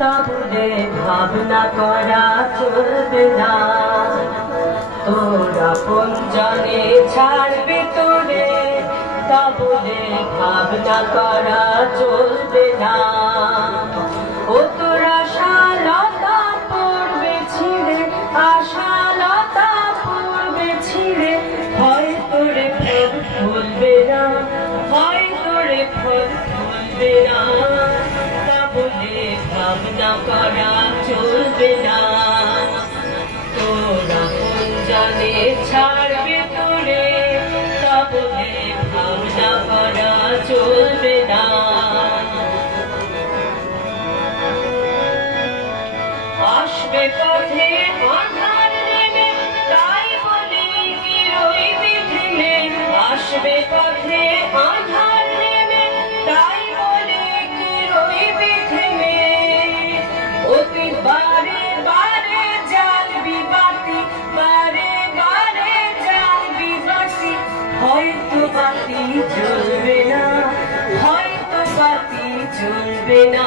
তা বলে ভাবনা করা চলবে না। তোর আপনজনে ছাড়বে তোরে, তা বলে ভাবনা করা চলবে না। ও তোর আশালতা পড়বে ছিঁড়ে, আশালতা পড়বে ছিঁড়ে, হয় তোরে ফল ফুলবে না, হয় তোরে ফল ফুলবে না। তা বলে ভাবনা করা চলবে না। তোর আপনজনে ছাড়বে তোরে, তা বলে ভাবনা করা চলবে না। আসবে পথে আঁধার নেমে, তাই বলে কি রইবি থেমে। আসবে পথে আঁধার নেমে, তাই বলে কি রইবি থেমে। অতীত বারে বারে জ্বালবি বাতি, বারে বারে জ্বালবি বাতি, হয়তো বাতি জ্বলবে না, হয়তো বাতি জ্বলবে না।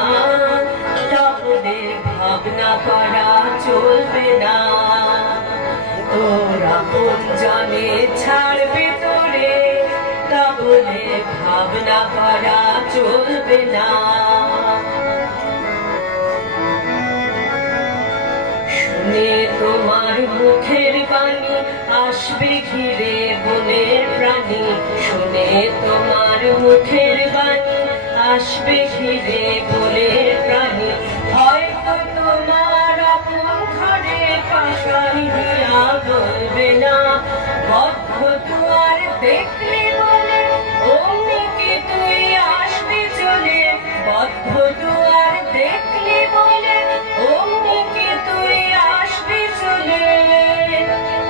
তা বলে ভাবনা করা চলবে না। তোর আপনজনে ছাড়বে তোরে, তা বলে ভাবনা করা চলবে না। শুনে তোমার মুখের বাণী আসবে ঘিরে বনের প্রাণী। শুনে তোমার মুখের বাণী আসবে ঘিরে বনের প্রাণী, হয়তো তোমার আপন ঘরে পাশান দিয়া বলবে না। বদ্ধ দুয়ার দেখলে বলে অমনি কি তুই আসবি চলে। বদ্ধ দুয়ার দেখলে বলে অমনি কি তুই আসবি চলে।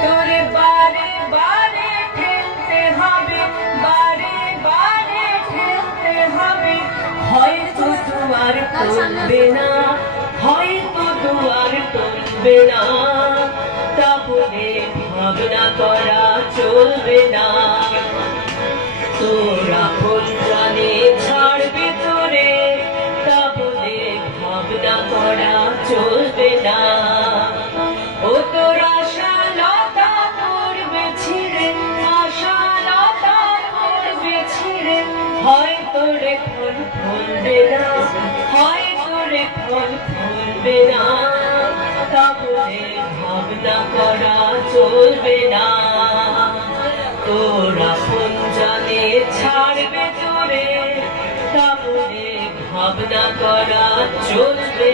তোরে বারে বারে ঠেলতে হবে, বারে বারে ঠেলতে হবে, হয়তো দুয়ার খুলবে না, হয়তো দুয়ার খুলবে না। তা বলে ভাবনা করা চলবে না। তোর আপনজনে ছাড়বে তোরে, তা বলে ভাবনা করা চলবে না। ও তোর আশালতা পড়বে ছিঁড়ে, আশালতা পড়বে ছিঁড়ে, হয় তোরে ফল ফুলবে না, হয় তোরে ফল ফুলবে না। তা বলে ভাবনা করা চলবে না। তোর আপনজনে ছাড়বে তোরে, তা বলে ভাবনা করা চলবে